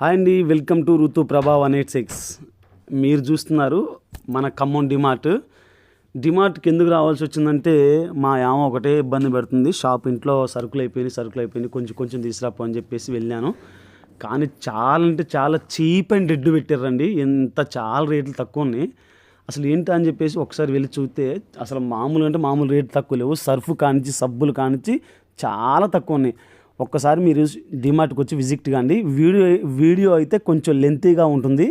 Hi అండి, welcome to ఋతు ప్రభా 186. మీరు చూస్తున్నారు మన ఖమ్మం డిమార్ట్కి ఎందుకు రావాల్సి వచ్చిందంటే మా యామ ఒకటే ఇబ్బంది పెడుతుంది. షాప్ ఇంట్లో సరుకులు అయిపోయినాయి కొంచెం తీసుకురాపో అని చెప్పేసి వెళ్ళాను. కానీ చాలా అంటే చాలా చీప్ అండ్ డెడ్ పెట్టారండి. చాలా రేట్లు తక్కువ ఉన్నాయి. అసలు ఏంటి అని చెప్పేసి ఒకసారి వెళ్ళి చూస్తే అసలు మామూలు రేట్లు తక్కువ లేవు. సర్ఫ్ కానించి సబ్బులు కానించి చాలా తక్కువ ఉన్నాయి. ఒక్కసారి మీరు డిమార్ట్కి వచ్చి విజిట్ కాండి. వీడియో అయితే కొంచెం లెంతీగా ఉంటుంది,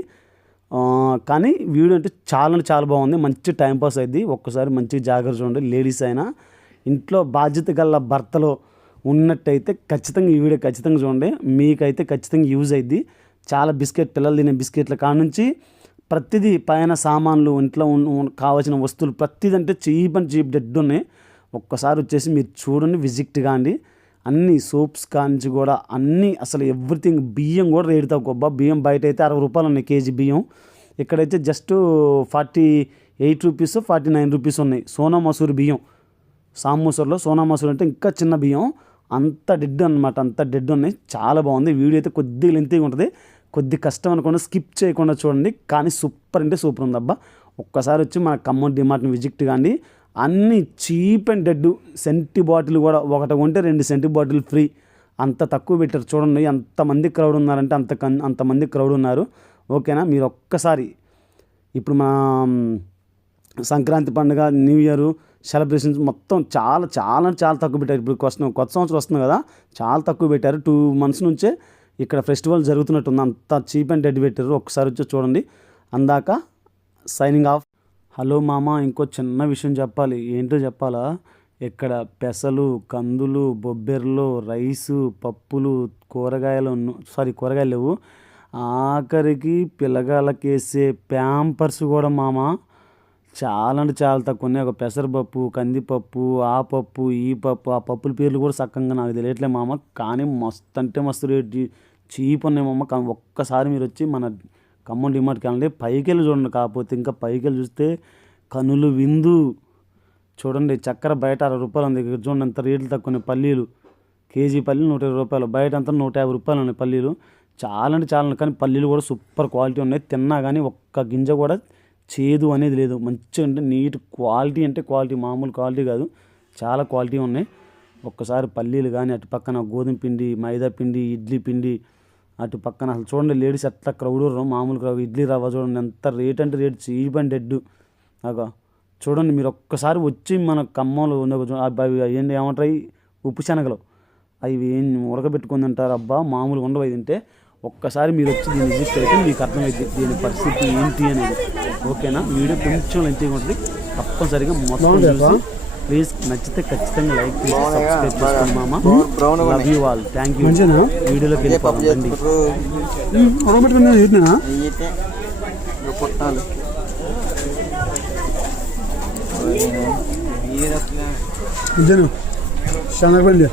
కానీ వీడియో అంటే చాలా బాగుంది. మంచి టైంపాస్ అయింది. ఒక్కసారి మంచిగా జాగ్రత్త చూడండి. లేడీస్ అయినా ఇంట్లో బాధ్యత గల భర్తలో ఉన్నట్టయితే ఖచ్చితంగా ఈ వీడియో ఖచ్చితంగా చూడండి. మీకైతే ఖచ్చితంగా యూజ్ అయ్యిద్ది. చాలా పిల్లలు తినే బిస్కెట్ల కాడ నుంచి ప్రతిదీ పైన సామాన్లు ఇంట్లో కావాల్సిన వస్తువులు ప్రతిదీ అంటే చీప్ డెడ్ ఉన్నాయి. ఒక్కసారి వచ్చేసి మీరు చూడండి, విజిట్ కాండి. అన్ని సోప్స్ కాంచి కూడా అన్నీ అసలు ఎవ్రీథింగ్. బియ్యం కూడా రేటు తక్కువ. బియ్యం బయట అయితే 60 రూపాయలు ఉన్నాయి కేజీ బియ్యం. ఇక్కడైతే జస్ట్ 48 రూపీస్ 49 రూపీస్ ఉన్నాయి. సోనా మసూరి బియ్యం, సామూసర్లో సోనా మసూరి అంటే ఇంకా చిన్న బియ్యం. అంత డెడ్ అనమాట, అంత డెడ్ ఉన్నాయి. చాలా బాగుంది. వీడియో అయితే కొద్దిగా లెంతీగా ఉంటుంది, కొద్ది కష్టం అనుకుండా స్కిప్ చేయకుండా చూడండి. కానీ సూపర్ అంటే సూపర్ ఉంది అబ్బా. ఒక్కసారి వచ్చి మన ఖమ్మం డిమార్ట్ని విజిట్ కాండి. అన్నీ cheap and dead. Centi bottle కూడా ఒకటి కొంటే 2 సెంటి బాటిల్ ఫ్రీ. అంత తక్కువ పెట్టారు చూడండి. అంతమంది క్రౌడ్ ఉన్నారంటే అంతమంది క్రౌడ్ ఉన్నారు. ఓకేనా? మీరు ఒక్కసారి ఇప్పుడు మా సంక్రాంతి పండుగ, న్యూ ఇయర్ సెలబ్రేషన్స్ మొత్తం చాలా తక్కువ పెట్టారు. ఇప్పుడు కొత్త సంవత్సరం వస్తుంది కదా, చాలా తక్కువ పెట్టారు. 2 months నుంచే ఇక్కడ ఫెస్టివల్ జరుగుతున్నట్టుంది. అంత చీప్ అండ్ డెడ్ పెట్టారు. ఒక్కసారి వచ్చి చూడండి. అందాక సైనింగ్ ఆఫ్. హలో మామ, ఇంకో చిన్న విషయం చెప్పాలి. ఏంటో చెప్పాలా? ఇక్కడ పెసలు, కందులు, బొబ్బెర్లు, రైసు, పప్పులు, కూరగాయలు లేవు. ఆఖరికి పిల్లగాళ్ళకేసే ప్యాంపర్స్ కూడా మామ చాలా అంటే చాలా తక్కువ ఉన్నాయి. ఒక పెసరపప్పు, కందిపప్పు, ఆ పప్పు, ఈ పప్పు, ఆ పప్పుల పేర్లు కూడా చక్కగా నాకు తెలియట్లే మామ. కానీ మస్తు రేట్ చీప్ ఉన్నాయి మామ. కానీ ఒక్కసారి మీరు వచ్చి మన ఖమ్మం డిమార్ట్కి వెళ్ళండి. పైకి వెళ్ళి చూడండి. కాకపోతే ఇంకా పైకి వెళ్ళి చూస్తే కనులు విందు. చూడండి, చక్కెర బయట 60 రూపాయలు ఉంది. ఇక్కడ చూడండి ఎంత రేట్లు తక్కువ. పల్లీలు కేజీ పల్లీలు 120 రూపాయలు, బయట అంతా 150 రూపాయలు ఉన్నాయి పల్లీలు. చాలా అంటే చాలా, కానీ పల్లీలు కూడా సూపర్ క్వాలిటీ ఉన్నాయి. తిన్నా కానీ ఒక్క గింజ కూడా చేదు అనేది లేదు. మంచిగా అంటే నీట్ క్వాలిటీ, అంటే క్వాలిటీ మామూలు క్వాలిటీ కాదు, చాలా క్వాలిటీ ఉన్నాయి. ఒక్కసారి పల్లీలు కానీ, అటు పక్కన గోధుమ పిండి, మైదా పిండి, ఇడ్లీ పిండి, అటు పక్కన అసలు చూడండి లేడీస్ ఎట్లా క్రౌడ్. మామూలు క్రౌడ్. ఇడ్లీ రవ్వ చూడండి ఎంత రేట్ అంటే రేట్ చీప్ అండ్ డెడ్. అగా చూడండి, మీరు ఒక్కసారి వచ్చి మన ఖమ్మంలో ఏంటి ఏమంటారు, ఉప్పు శనగలు అవి ఏం ఉడకబెట్టుకుని తింటారు అబ్బా. మామూలుగా ఉండవు తింటే. ఒక్కసారి మీరు వచ్చి దీన్ని విజిట్ అయితే మీకు అర్థమైంది దీని పరిస్థితి ఏంటి అనేది. ఓకేనా? వీడియో కొంచెం లెంతీగా ఉంటుంది. తప్పనిసరిగా మొత్తం చూసి ప్లీజ్ నచ్చితే ఖచ్చితంగా లైక్ చేసి సబ్స్క్రైబ్ చేసుకోండి మామ. Love you all. Thank you. వీడియోలోకి వెళ్ళిపోతాం రండి.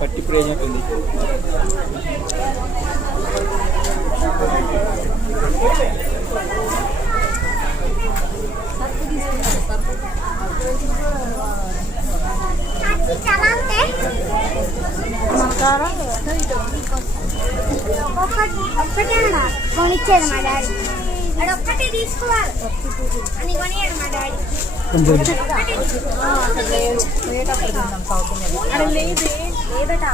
పట్టి ప్రయోజనం కొనిచ్చేది మా డాడీ. అడొక్కటే తీసుకోవాలి అని కొనియాడు మా డాడీ. లేదట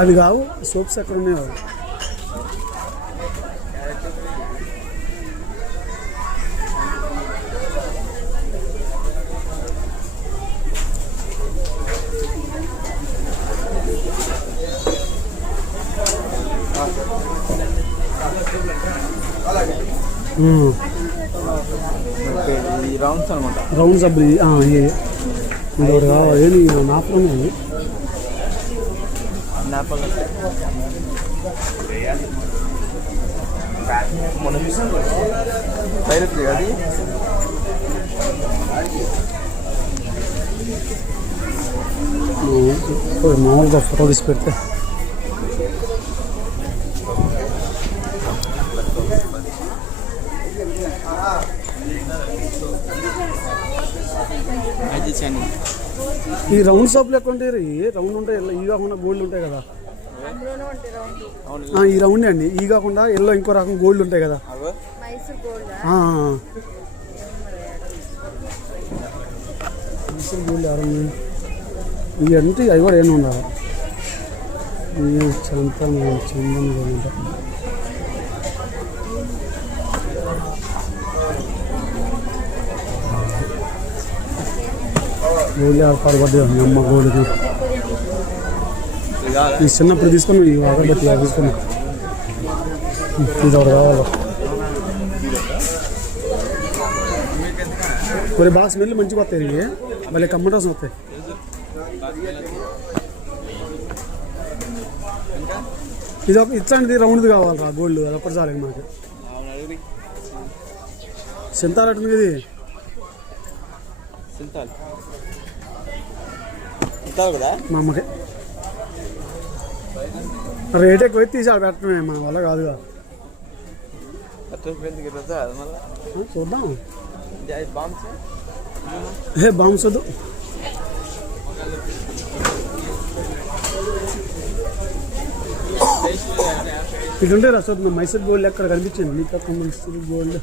అవి కావు సోప్స్ ఎక్కడ ఉన్నాయో. రౌండ్స్ అనమాట. రౌండ్స్ అబ్బి కావాలి. నాపడం మొన్న చూసాను డైరెక్ట్ అది No. మామూలుగా ఫోటో తీసి పెడితే అయితే చని ఈ రౌండ్ షాప్లు ఎక్కువ ఉంటాయి, రౌండ్ ఉంటాయి, ఈ కాకుండా గోల్డ్ ఉంటాయి కదా. ఈ రౌండ్ అండి, ఈ కాకుండా ఎల్లో ఇంకో రకం గోల్డ్ ఉంటాయి కదా. మైసూర్ గోల్డ్ ఎవరన్నా ఇవి అంటే అవి కూడా ఏమి ఉండాలి. ఇవి చందన్ గోల్డ్ ఉంటాయి. గోల్డ్ పాడుపడ్డా అమ్మ గోల్డ్కి. ఈ చిన్నప్పుడు తీసుకొని ఈ అగరబత్తి తీసుకుని ఇది ఒకటి కావాలి. కొన్ని బాగా స్మెల్ మంచిగా వస్తాయి, ఇవి మళ్ళీ కంప్యూటర్స్ వస్తాయి. ఇది ఒక ఇట్లాంటిది రౌండ్ది కావాలరా గోల్డ్, అది ఒక్కటి చాలండి మనకి. సింతాల్ అట్టుంది ఇది మా అమ్మకి. రేట్ ఎక్కువ తీసి ఆడ పెట్టడమే మన వల్ల కాదుగా. చూద్దాం. ఏ బాంబ్స్ వద్దు. ఇటు ఉంటే రా చూద్దాం. మైసూర్ గోల్డ్ ఎక్కడ కనిపించింది నీకు? అక్కడ మైసూర్ గోల్డ్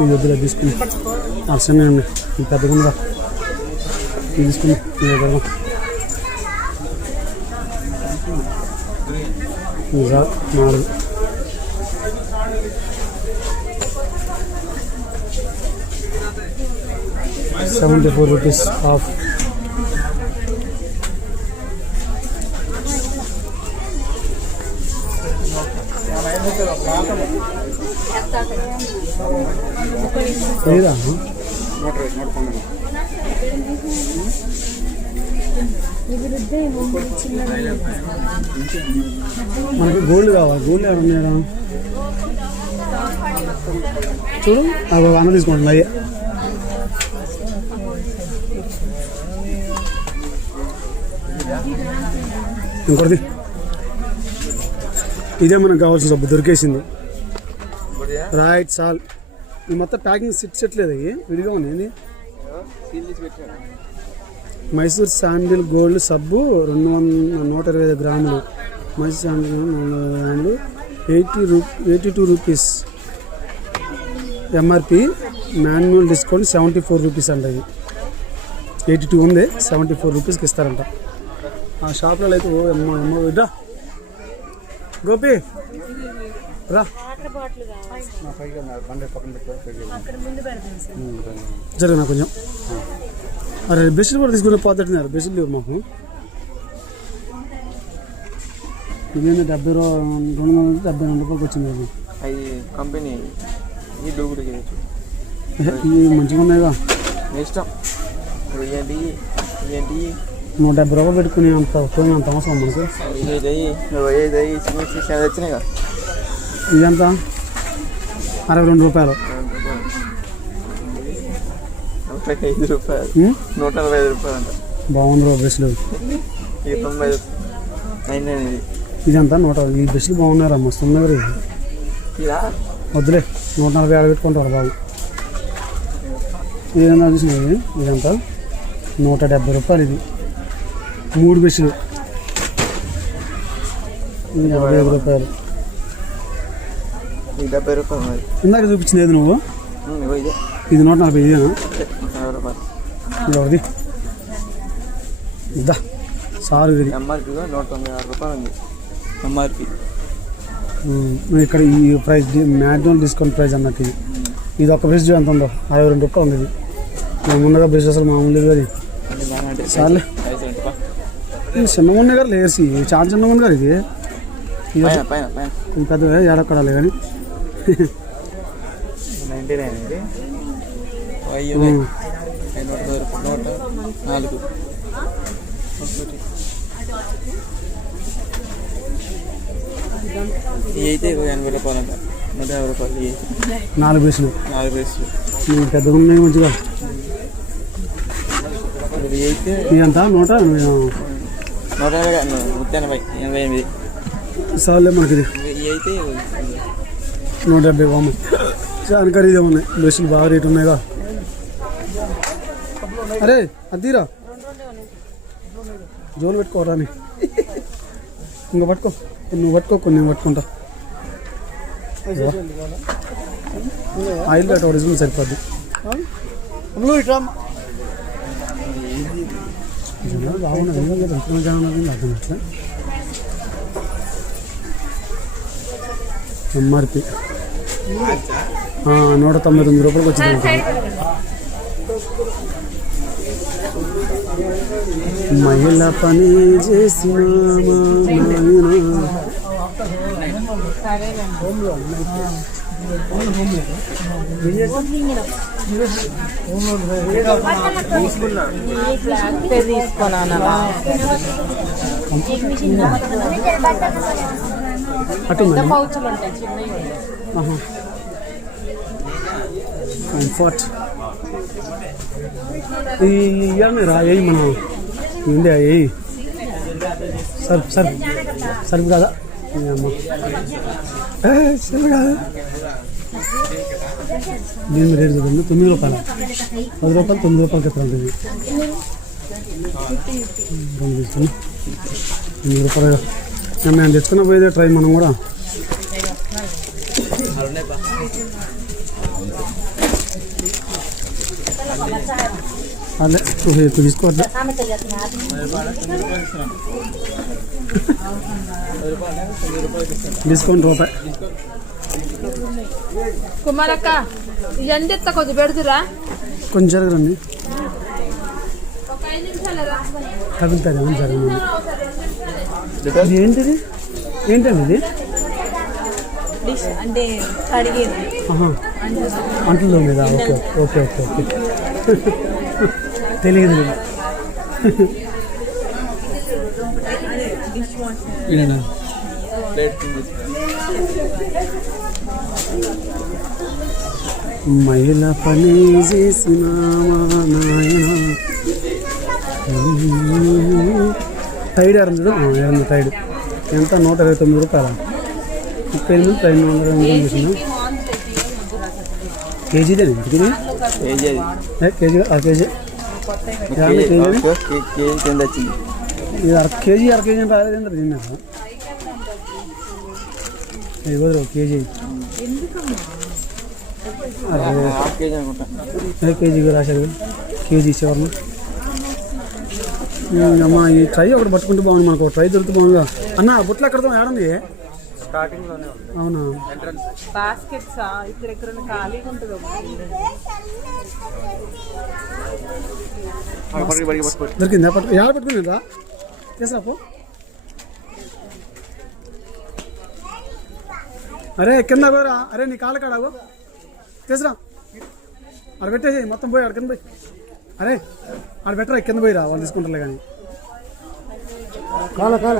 ఈ వద్దులే తీసుకుని అసలు అండి. ఈ పెద్దగా తీసుకుని నాలుగు 74 rupees off. లేదా మనకి గోల్డ్ కావాలి. గోల్డ్ ఏమన్నా చూడు, అవి అన్న తీసుకుంటున్నా. అయ్యే ఇంకోటి ఇదే మనకు కావాల్సిన సబ్బు దొరికేసింది. రైట్ సాల్. ఈ మొత్తం ప్యాకింగ్ సెట్ లేదు, అవి విడిగా ఉన్నాయి. మైసూర్ శాండిల్ గోల్డ్ సబ్బు 125 గ్రాములు. మైసూర్ శాండిల్ 400 గ్రాములు 82 rupees MRP. Manual discount 74 rupees అంట. ఇది 82 ఉంది, 74 రూపీస్కి ఇస్తారంట ఆ షాప్లలో అయితే. ఓ అమ్మ ఇద్దా గోపి రా. జరిగినా కొంచెం. అరే బెస్ట్లు కూడా తీసుకునే పోతున్నారు. బెస్ట్లు లేవు మాకు. ఇదేంటి 272 రూపాయలకి వచ్చింది. కంపెనీ మంచిగా ఉన్నాయిగా. ఇష్టం 170 రూపాయలు పెట్టుకుని అంత అంత అవసరం మనకి. వచ్చినాయిగా. ఇదంత 62 రూపాయలు. 5 రూపాయలు 145 రూపాయలు అంట. బాగుంది రో బెస్ట్లు. 95 ఇదంతా 100. ఈ బెస్ట్లు బాగున్నారా, మస్తు ఉన్నాయి. వద్దులే 140 పెట్టుకుంటారు బాబు. ఇదేనా చూసినవి? ఇదంతా 170 రూపాయలు. ఇది 3 బెస్ట్లు 75 రూపాయలు. 70 రూపాయలు. ఇందాక చూపించింది ఏది నువ్వు? ఇది 140. ఇదేనా? ఇది ఒకటి ఇద్దా సారు. ఇది ఎంఆర్పి 196 రూపాయలు ఉంది. ఎంఆర్పి ఇక్కడ ఈ ప్రైస్ మ్యాక్సిమం డిస్కౌంట్ ప్రైస్ అన్నట్టు. ఇది ఒక బ్రష్ ఎంత ఉందో 62 రూపాయలు ఉంది. ఇది మేము ముందుగా బ్రష్ అసలు మామూలు అది సార్లే. చిన్నగా ఉన్నాయి కదా లేయర్స్, చాలా చిన్నగా ఉంది కదా. ఇది ఇది పెద్ద ఏడక్కడాలి కానీ 99 ఇది. 4 1 ఇవి అయితే 80 రూపాయలు అంట, 150 రూపాయలు. ఇవి 4 పీసులు 4 పీసులు. పెద్దగా ఉన్నాయి మంచిగా. ఇవి అయితే నీ అంతా 180, 188. సార్లే మనకి ఇది ఇవి అయితే 170 బామ్మ. చాలా ఖరీదే ఉన్నాయి. బ్రష్లు బాగా రేటు ఉన్నాయిగా. అరే అద్దీరా జోలు పెట్టుకోరా నీ. ఇంకా పట్టుకో, నువ్వు పట్టుకో, కొన్ని నేను పట్టుకుంటా. ఆయిల్ కట్ట ఒరిజినల్ సరిపోద్ది. బాగున్నది అట్లా ఎంఆర్పి 199 రూపాయలకి వచ్చింది. మహిళ పని చేసిన కంఫర్ట్ ఇవన్నీ రా ఏ మనం ఏంది అయ్యి సర్ఫ్ సర్ఫ్ సర్ఫ్ కాదా అమ్మ సర్ఫ్ కాదా. దీని రేటు చూడండి 9 రూపాయలు, 10 రూపాయలు, 9 రూపాయలకి ఎక్కడ ఉంటుంది. తీసుకుని 9 రూపాయలు. నేను తెచ్చుకున్న పోయేదే ట్రై మనం కూడా. అదే తీసుకోవద్దా డిస్కౌంట్ రూపాయి. కుమారక్క ఇవన్నీ ఎత్త కొంచెం పెడుతురా, కొంచెం జరగరండి. ఒక 5 నిమిషాలు కదులుతుంది ఏమని జరగండి. ఇది ఏంటిది, ఏంటండి ఇది? డిష్ అంటే కడిగేది అంట్లో లేదా? ఓకే ఓకే ఓకే ఓకే తెలియదు. మహిళ పని చేసిన టైడ్ చూడు, టైడ్ ఎంత 129 రూపాయలు. 38 300 కేజీదే ఇంటికి కేజీ కేజీ అర కేజీ కేజీ కింద వచ్చింది. ఇది అర కేజీ అంటే రాలేదంటే తిన్నాక ఇవ్వదు కేజీ. హాఫ్ కేజీ అనుకుంటా. కేజీగా రాశారు, కేజీ ఇచ్చేవారు. అమ్మా ఈ ట్రై ఒకటి పట్టుకుంటే బాగుంది, మనకు ట్రై దొరికితే బాగుందిగా. అన్న బుట్టలు ఎక్కడ ఏడండి? స్టార్టింగ్లోనే ఉంది. అవునా? బాస్కెట్స్ ఇక్కడ ఎక్కడ ఖాళీగా ఉంటుంది. దొరికిందా? పట్టు ఎలా పట్టుకునేదా? చేసాపు. అరే కింద పోరా, అరే నీ కాళ్ళ కాడావు తీసురా, ఆడ పెట్టేసి మొత్తం పోయి ఆడ కింద పోయి. అరే ఆడ పెట్టరా, కింద పోయిరా, వాళ్ళు తీసుకుంటారులే. కానీ కాల కాల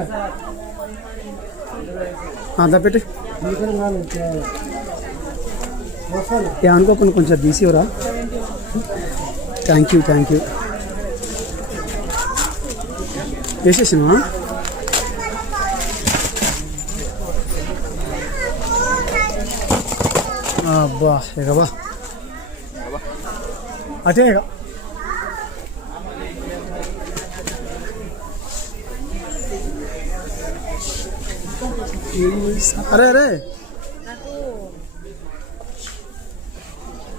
అంతా పెట్టి అనుకోకుండా కొంచెం తీసివరా. Thank you వేసేసినా. అబ్బా ఎగబా అటే ఎగ. అరే అరే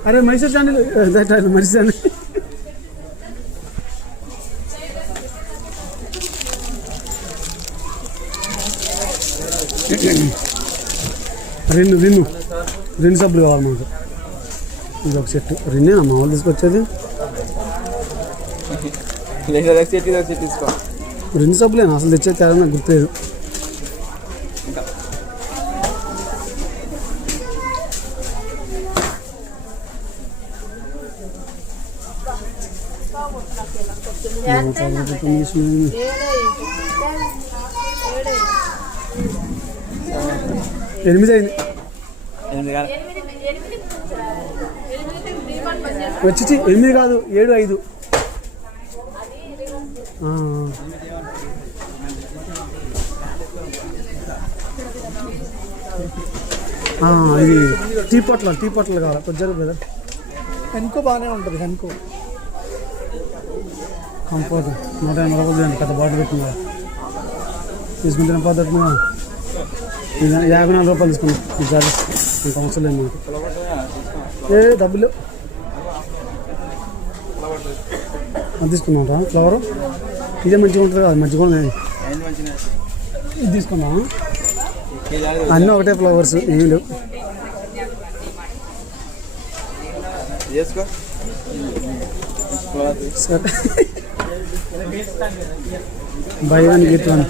అరే మైసూర్ శాండిల్ మైసూర్ శాండిల్ రెండు సబ్బులు కావాలి మనకు. ఇది ఒక సెట్ రెండేనా మామూలు తీసుకొచ్చేది? తీసుకో. 2 సబ్బులేనా అసలు తెచ్చేది? తేడా నాకు గుర్తులేదు. 8 అయింది 8 కాదు వచ్చి 8 కాదు 7-5. ఇది టీ పొట్లు కావాలి కొంచెం బ్రదర్. హెన్కో బాగానే ఉంటుంది. హెన్కో కంపోజ్ 180 రూపాయలు పెద్ద బాటిల్ పెట్టిందా తీసుకుంటున్న పద్ధతిగా 54 రూపాయలు తీసుకున్నాం. ఈసారి ఇంక అవసరం లేదు మనకు. డబ్బులు అది తీసుకున్నాం ఫ్లవర్. ఇదే మంచిగా ఉంటుంది కదా, మంచిగా ఉంది. ఇది తీసుకున్నాం. అన్నీ ఒకటే ఫ్లవర్స్ ఏమి లేవు. సరే బై 1 get 1.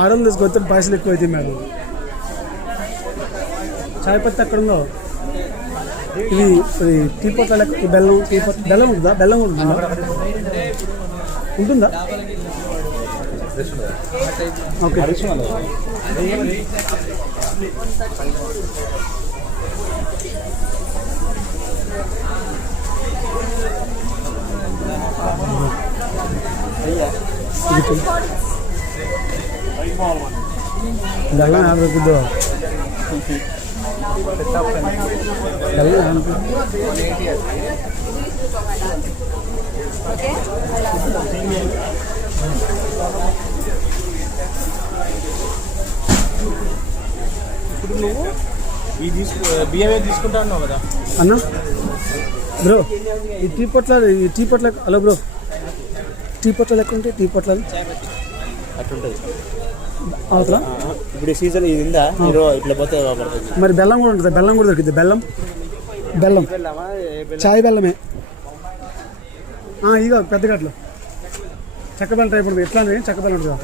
ఆడలు తీసుకొస్తే పైసలు ఎక్కువ అవుతాయి మేడం. చాయ్ పత్తి ఎక్కడ ఉందో ఇది టీ పొట్ల లెక్క. బెల్లం బెల్లం ఉంటుందా? బెల్లం ఉంటుందా? ఉంటుందా? ఓకే బెల్లం 50 రూపాయలు. ఇప్పుడు నువ్వు బియ్యం తీసుకుంటా అన్నావు కదా అన్న. బ్రో ఈ టీ పొట్ల హలో బ్రో, టీ పొట్ల లెక్క ఉంటే టీ పొట్ల అట్లుంటుంది అవతల. ఇప్పుడు సీజన్ ఇది ఉందా ఇట్లా పోతే మరి బెల్లం కూడా ఉంటుంది. బెల్లం కూడా దొరికింది. బెల్లం చాయ్ బెల్లమే. ఇక పెద్ద గట్లు చెక్క బెల్లం టైప్ ఉంటుంది. ఎట్లా చెక్క బెల్లం ఉంటుంది.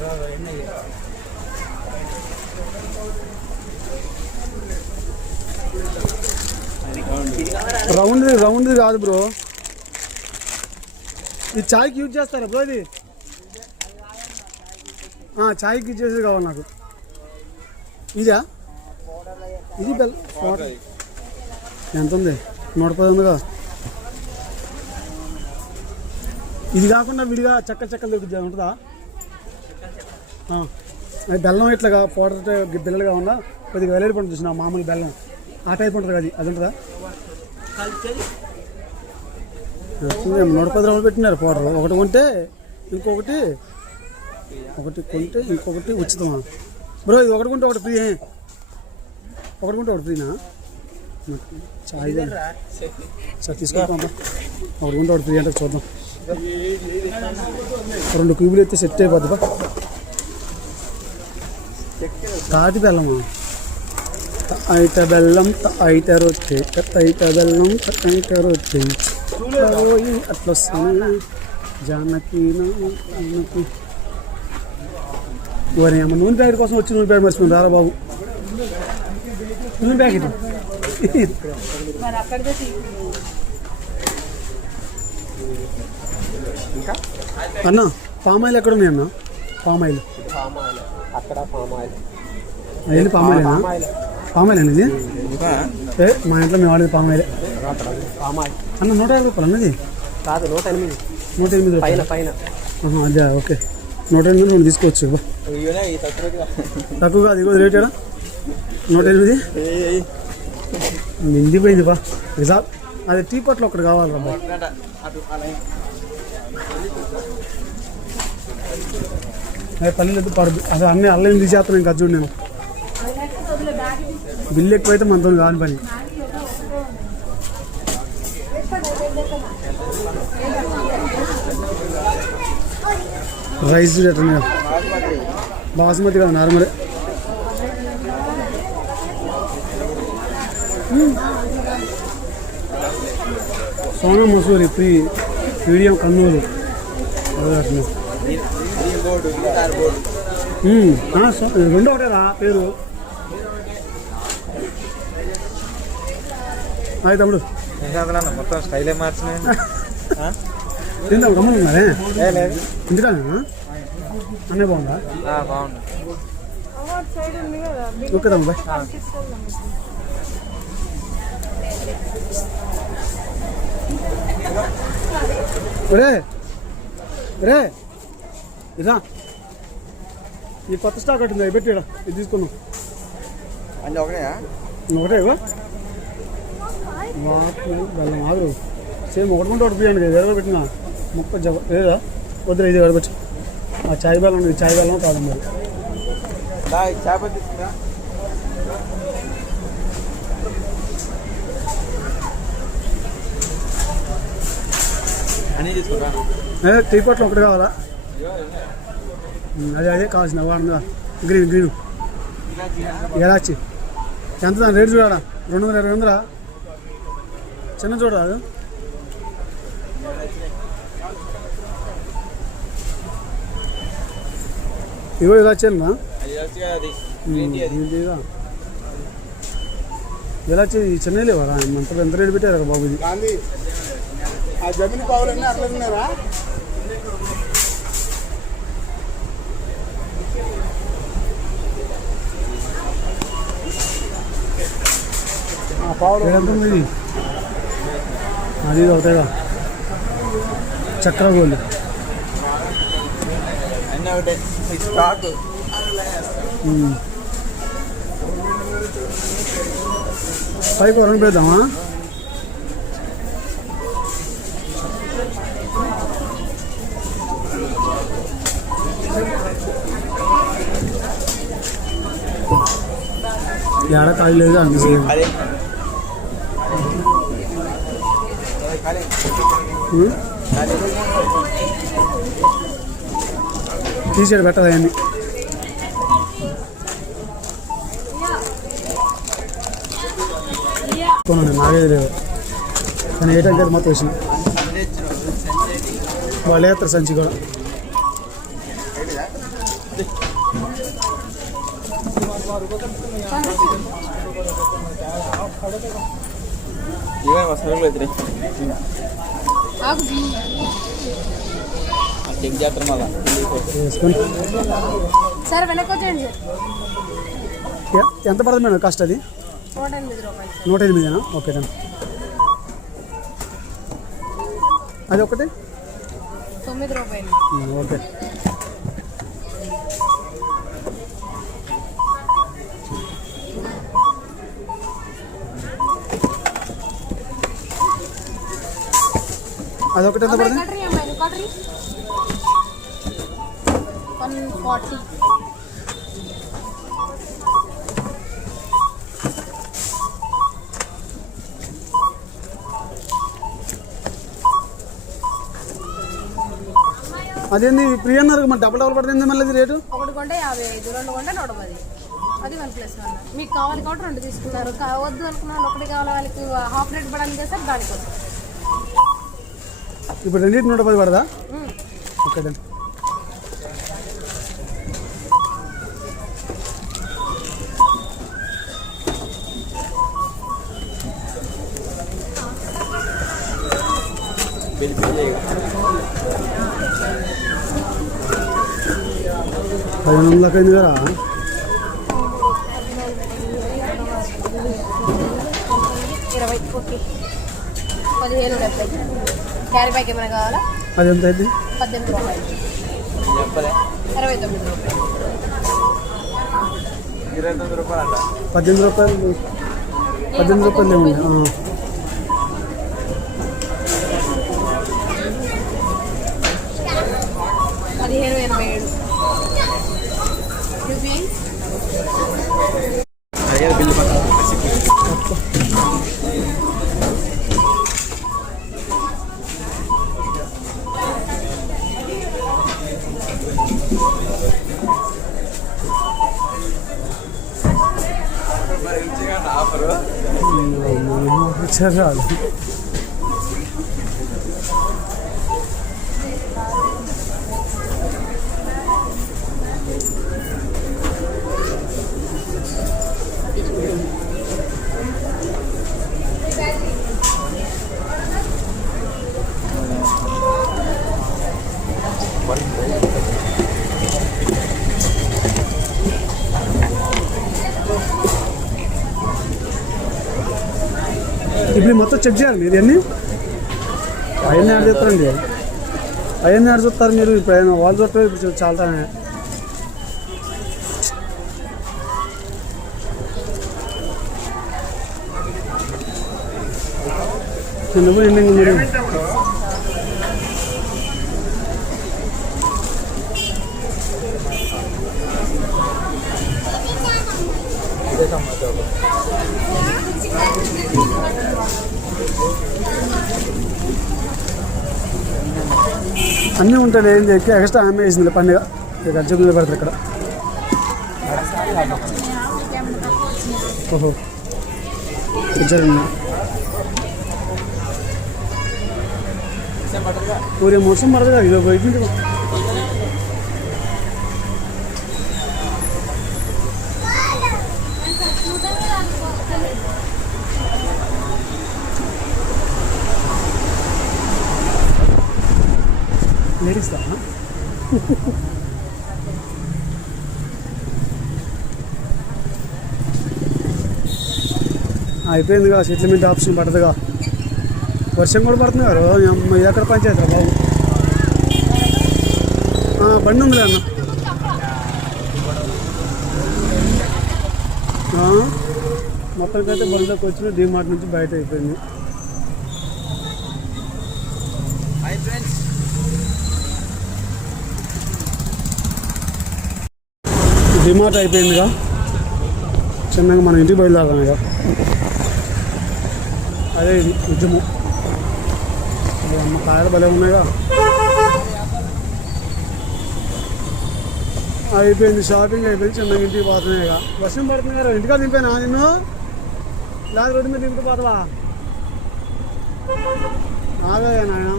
రౌండ్ది కాదు బ్రో, ఇది చాయ్కి యూజ్ చేస్తారా బ్రో? ఇది చాయ్కి యూజ్ చేసేది కావాలి నాకు. ఇదా? ఇది ఎంత ఉంది? 110 ఉందిగా. ఇది కాకుండా విడిగా చెక్కలు దొరుకుతుంది ఉంటుందా? అది బెల్లం ఇట్లాగా పౌడర్ బిల్లలుగా ఉన్నా కొద్దిగా వెల్లడి పండు చూసిన మామూలు బెల్లం ఆ టైప్ ఉంటుంది. అది ఉంటుందా? 110 రూపాయలు పెట్టినారు పౌడర్. ఒకటి కొంటే ఇంకొకటి ఉచితమా బ్రో? ఇది ఒకటి కొంటే ఒకటి ఫ్రీ. ఒకటి ఫ్రీనా? చాయ్ సార్ తీసుకుంటాం. ఒకటి కొంటే ఒకటి ఫ్రీ అంటే చూద్దాం. 2 క్యూబులు అయితే సెట్ అయిపోద్ది బా. తాటి బెల్లమా? ఐట బెల్లం ఐట రొట్టె బెల్లం రొట్టె అట్లా వస్తాను జానకి. ఇవన్నీ అమ్మ నూనె ప్యాకెట్ కోసం వచ్చి నూనె ప్యాకెట్ మర్చిపోయింది. రారా బాబు నూనె ప్యాకెట్. అన్న పామాయిల్ ఎక్కడ ఉన్నాయి అన్న? పామాయిల్ అయ్యింది. పామాయిల్ అనేది మా ఇంట్లో మేము వాడేది పామాయిలే అన్న. 150 రూపాయలు అన్నది కాదు 108 రూపాయలు. అదే ఓకే 108 నువ్వు తీసుకోవచ్చు. తక్కువ కాదు. ఇగో రేట్ ఏడా 108 నిండిపోయింది బా. ఎగ్జామ్ అదే టీ పొట్లు ఒకటి కావాలి రా. పల్లెలు పడదు అసలు అన్నీ అల్లం తీసేస్తాను. ఇంకా చూడు నేను బిల్లు ఎక్కువైతే మనతో కాని పని. రైస్ ఎట్లా బాస్మతి కాదు నార్మలే. సోనా మసూరి ప్రీ మీడియం కన్నూరు. రెండో ఒకటేరా పేరు. తమ్ముడు మొత్తం స్టైలే మార్చిన తిందాం గమ్మున్నారే ఇంటికానే అన్నీ బాగుందా బాగుంది. సైడ్ ఉంది కదా ఓకే తమ్ముడు బాయ్. రే రే ఇదా ఈ కొత్త స్టాక్ ఒకటి ఉంది పెట్టి ఇది తీసుకున్నాం అన్నీ ఒకటేయా? ఒకటే ఇవ్వ బెల్లం ఆదు సేమ్ ఒకటి కొంటే ఒకటి బియ్యండి వేరే పెట్టిన 30 జగ లేదా వద్దు ఇది కడబెట్టి ఆ చాయ్ బెల్లం ఉంది చాయ్ బెల్లం కాదు మరి చేప తీసుకురా. అన్నీ తీసుకురా. టీ పాట్లు ఒకటి కావాలా అదే కావాల్సిన వాడుందా గ్రీన్ గ్రీన్ ఎలాచి ఎంత దాని రేటు చూడాలా 220 ఉందిరా చిన్న చూడరా అది ఇగో ఇలాచేనా ఇలాచి చిన్న లేవరా ఎంత రేటు పెట్టారు బాబు ఇది ఆ జమీన్ పావులన్నీ అట్లా ఉన్నారా? ఎంత ఉంది ఇది అది అవుతాయిగా చక్ర గోల్డ్ అన్నీ ఒకటే స్టాక్. పైకి రెండు పెడదామా ఏడ ఖాళీ లేదు అనిపిస్తుంది అదే ఖాళీ టీషర్ట్ పెట్టాలి అన్ని కొనండి నాగేది లేదు కానీ ఏ టైం మొత్తం వచ్చింది వాళ్ళు వేస్తారు సంచి కూడా ఇవే వస్తారు అవుతున్నాయి. చెక్ చేస్తారు మళ్ళా వేసుకొని సార్ వెనక్కి వచ్చేయండి సార్. ఎంత పడుతుంది మేడం కాస్ట్ అది 108 రూపాయలు. 108 ఓకే డన్ అది ఒకటి 9 రూపాయలు. ఓకే అదొకటి ఎంత పడుతుంది కట్రీ అమ్మాయి కట్రీ 140. అదేంది ఫ్రీ అన్నారు మరి డబుల్ పడుతుంది మళ్ళీ అది రేటు ఒకటి కొంటే 55, 2 కొంటే 110. అది 1+1. మీకు కావాలి కాబట్టి 2 తీసుకున్నారు. వద్దు అనుకున్నాను ఒకటి కావాలి వాళ్ళకి హాఫ్ రేట్ పడానికి సార్ దానికోసం. ఇప్పుడు రెండింటి 110 పడదా ఓకే డన్ బిల్ చేయగా 15 దాకా అయింది కదా 20 ఓకే 15 క్యారీ బ్యాగ్ ఏమైనా కావాలా? అది ఎంత అయింది 18 రూపాయలు. చెప్పలే 29 రూపాయలు. 29 రూపాయలు అంట. 18 రూపాయలు 18 రూపాయలు ఏముంది 15.87 అదే బిల్లు ఆఫరు చాలు ఒకసారి చెక్ చేయాలి మీరు ఇవన్నీ అవన్నీ యాడ్ చేస్తారండి అవన్నీ యాడ్ చూస్తారు మీరు ఇప్పుడు ఆయన వాళ్ళు చూస్తారు ఇప్పుడు చాలా చిన్నప్పుడు ఎండింగ్ మీరు అన్నీ ఉంటాయి ఏం చెప్పి ఎక్స్ట్రా ఆమె వేసింది పండుగ ఇక అర్జున్ మీద పెడతారు ఇక్కడ ఓహో ఇచ్చారండి పూరే మోసం పడదు ఇది బయట నుంచి లేడీస్దా అయిపోయిందిగా సెటిల్మెంట్ ఆప్షన్ పడదుగా వర్షం కూడా పడుతుంది గారు ఎక్కడ పంచాయతీ రా బాబు బండి ఉందిలే అన్న మొత్తానికైతే బండిలోకి వచ్చిన డీమార్ట్ నుంచి బయట అయిపోయింది డిమార్ట్ అయిపోయిందిగా చిన్నగా మనం ఇంటికి బయలుదేరాం ఇక అదే ఇది ఉద్యమం అమ్మ కాయలు భలే ఉన్నాయిగా అయిపోయింది షాపింగ్ అయిపోయింది చిన్నగా ఇంటికి పోతున్నాయిగా వర్షం పడుతుంది కదా ఇంటికా దింపానా నిన్ను లేదా రోడ్డు మీద దింపి పోతావా ఆగా నాయన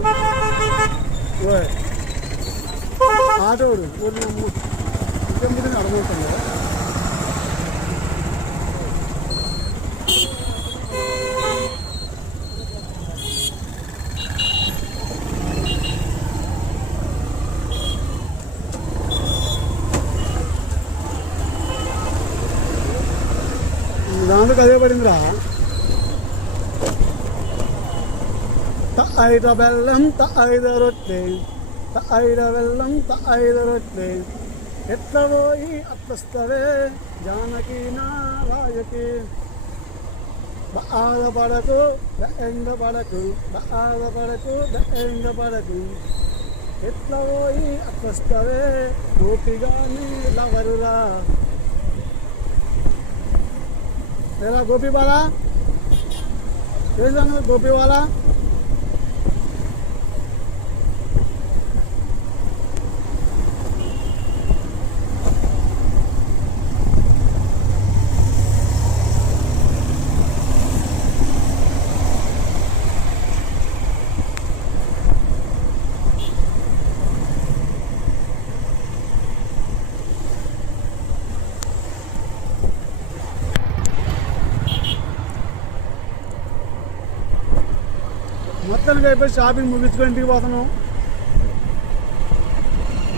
ఓయ్ ఆటోడు ఊరిని అమ్మ ఇంకేం పుట్టింది అర్థమవుతుంది కదా దాంట్లో అదే పడిందిరా ఐద బెల్లం ఐద రొట్టె ఐద బెల్లం ఐద రొట్టె ఎట్లా పోయి అట్లొస్తవే జానకి నా రాజకి బాధపడకు ఎండ పడకు బాధపడకు ఎండ పడకు ఎట్లా పోయి అట్లొస్తవే గోపిగా నీళ్ళవరురా ఎలా గోపి బాలా ఏం గోపి వాళ్ళ మొత్తానికి అయిపోయి షాపింగ్ ముగించుకొని ఇంటికి పోతున్నాం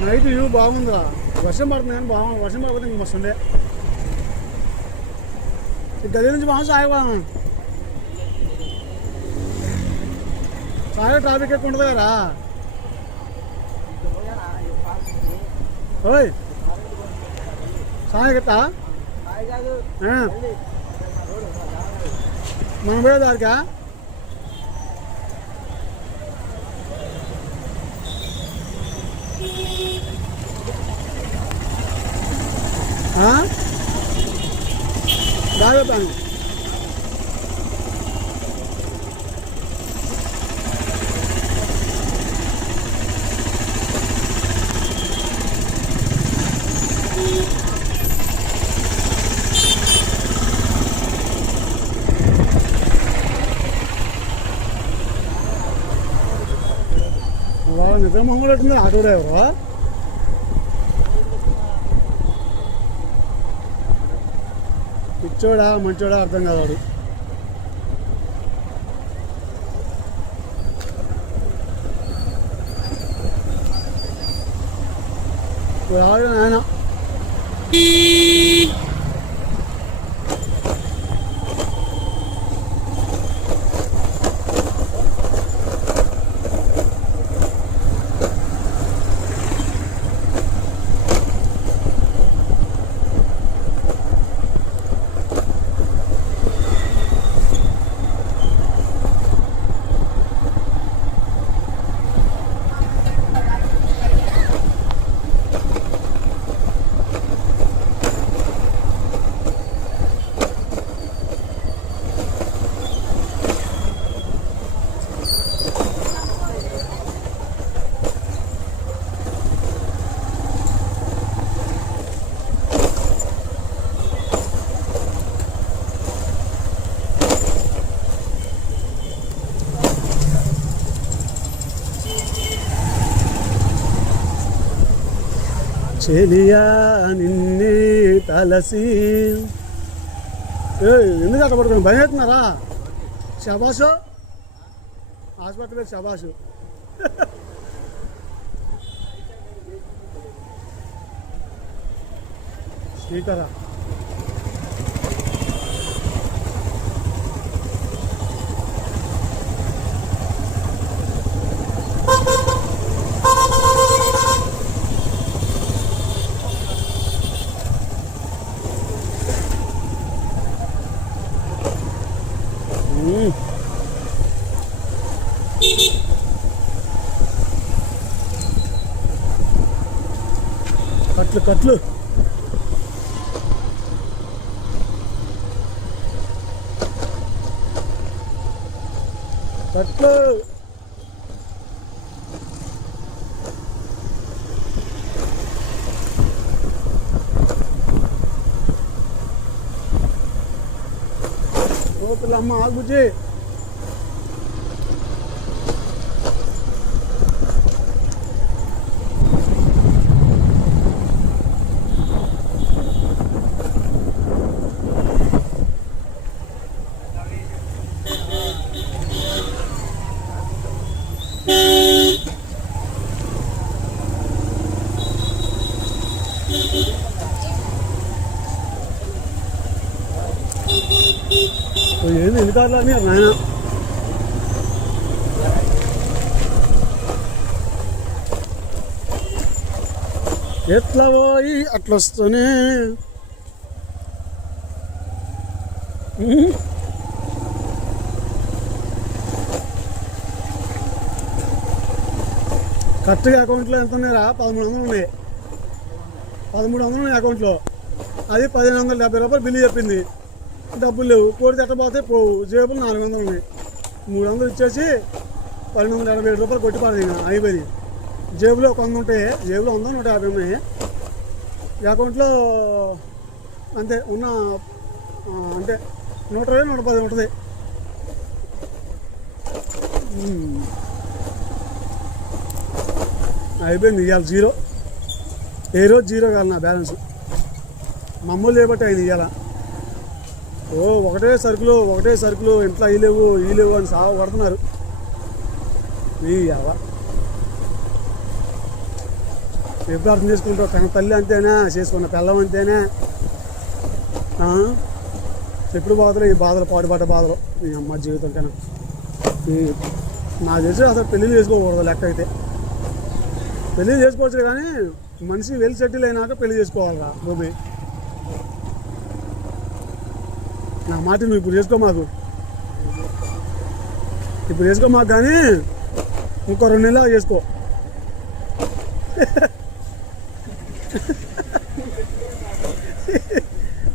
నైట్ వ్యూ బాగుందిరా వర్షం పడుతుంది కానీ వర్షం పడిపోతే ఇంక మస్తు ఉండే ఈ గది నుంచి బాగా సాగిపోదాం సాగే ట్రాఫిక్ ఎక్కువ ఉంటుంది కదా ఓయ్ సాగెత్తా మనం పోయేదారికా జాగ్రత్త నిజం మొంగళట్టుంది ఆటో డ్రైవరు పిచ్చోడా మంచోడా అర్థం కాదు వాడు నాయన చెలియా నిన్నే తలసి ఎందుకు అట్లా పడుకుని భయం అవుతున్నారా? శబాషు హాస్పిటల్ శబాషు. స్పీకరా కట్లు కట్లు కట్లు ఓపిల్లమ్మ ఆగుజీ. ఏంది ఎన్ని కార్లు అని నాయన? ఎట్లా పోయి అట్లా వస్తూనే కరెక్ట్గా అకౌంట్లో ఎంత ఉన్నాయరా? 1300 ఉన్నాయి. 1300 ఉన్నాయి అకౌంట్లో. అది 1570 రూపాయలు బిల్లు చెప్పింది. డబ్బులు లేవు. కోడి తిట్టబోతే పోవు. జేబులు 400 ఉన్నాయి. 300 ఇచ్చేసి 1287 రూపాయలు కొట్టి పడదు. అయిపోయింది. జేబులో 100 ఉంటాయి. జేబులో 100 150 ఉన్నాయి. ఈ అకౌంట్లో అంతే ఉన్న అంటే 120 110 ఉంటుంది. అయిపోయింది. ఇవాళ జీరో. ఏ రోజు జీరో కాదు నా బ్యాలెన్స్. మమ్మల్ని లేబట్టి అయింది ఇవాళ. ఒకటే సరుకులు ఇంట్లో ఈ లేవు అని సాగు పడుతున్నారు. ఎప్పుడు అర్థం చేసుకుంటావు? తన తల్లి అంతేనా, చేసుకున్న పిల్లం అంతేనా? ఎప్పుడు బాధలు, ఈ బాధలు, పాటుపడ్డ బాధలు. ఈ అమ్మ జీవితం కన్నా నాకు తెలిసి అసలు పెళ్ళిళ్ళు చేసుకోకూడదు. లెక్క అయితే పెళ్ళి చేసుకోవచ్చు కానీ మనిషి వెల్ సెటిల్ అయినాక పెళ్లి చేసుకోవాలిరా బాబీ. నా మాట నువ్వు ఇప్పుడు చేసుకో మాకు కానీ ఇంకో 2 నెలలు చేసుకో.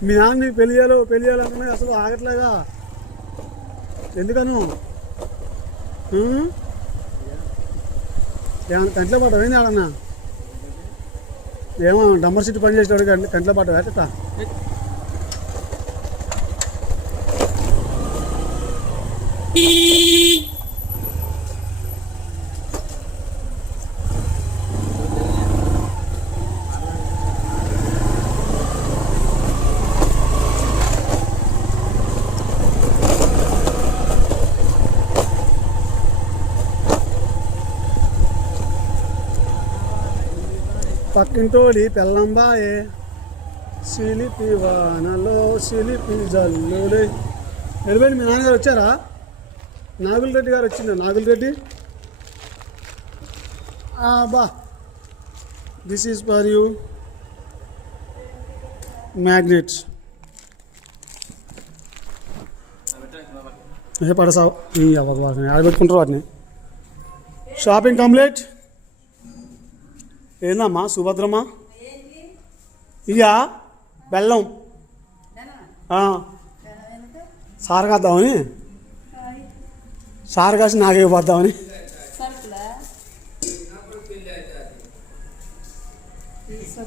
మీ నాన్న నీకు పెళ్లి చేయాలంటున్నా అసలు ఆగట్లేదా? ఎందుకను ఏమన్నా కంట్లో పడ్డావు? ఏంది ఆడన్నా? ఏమో డంబర్ సిటీ పని చేసేవాడు కంట్లో పడ్డావు ఎట్లా? పక్కింటోడి పెళ్ళంబాయే సిలిపి వానలో సిలిపి జల్లులే. వెళ్ళిపోయింది. మీ నాన్నగారు వచ్చారా? నాగుల్ రెడ్డి గారు వచ్చిందా? నాగుల్ రెడ్డి బా this is for you magnets. పడసావు ఈ అవ్వదు ఆడబెట్టుకుంటారు వాటిని. Shopping complete. ఏందమ్మా సుభద్రమ్మా? ఇయ్యా బెల్లం సార్ కాద్దామని, సార్ కాసి నాకే పోద్దామని.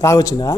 తాగొచ్చిందా?